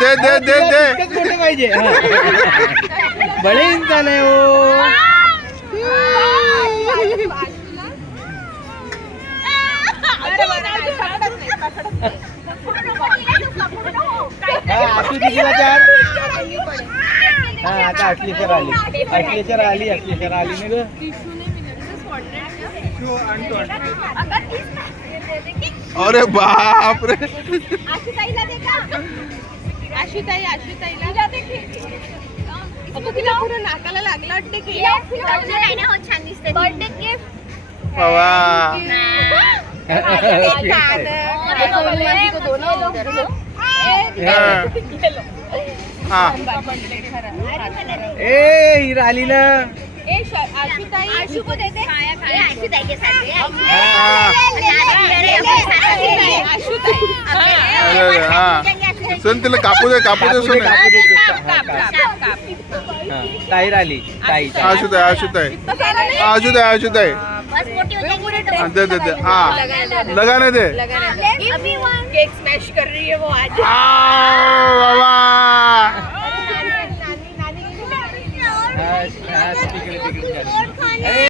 दे दे दे दे मोठे पाहिजे बडे इंसान आहे हो. आशू दिदीला चार. हा आता अश्लेषर आली ना ग. अरे बाप रे आशुताईला दे का? आशुताईला अगं तिला पूर्ण नाकाला लागला वाटते की नाही ना होत. छान दिसते. बर्थडे गिफ्ट बाबा ए हिरा आली ना. आशु को दे दे. आशुताई के साथ सुन तिला कापू दे सुन. ताई आली ताई. आशुताई दे दे दे. हाँ लगाने दे. केक स्मैश कर रही है वो आज.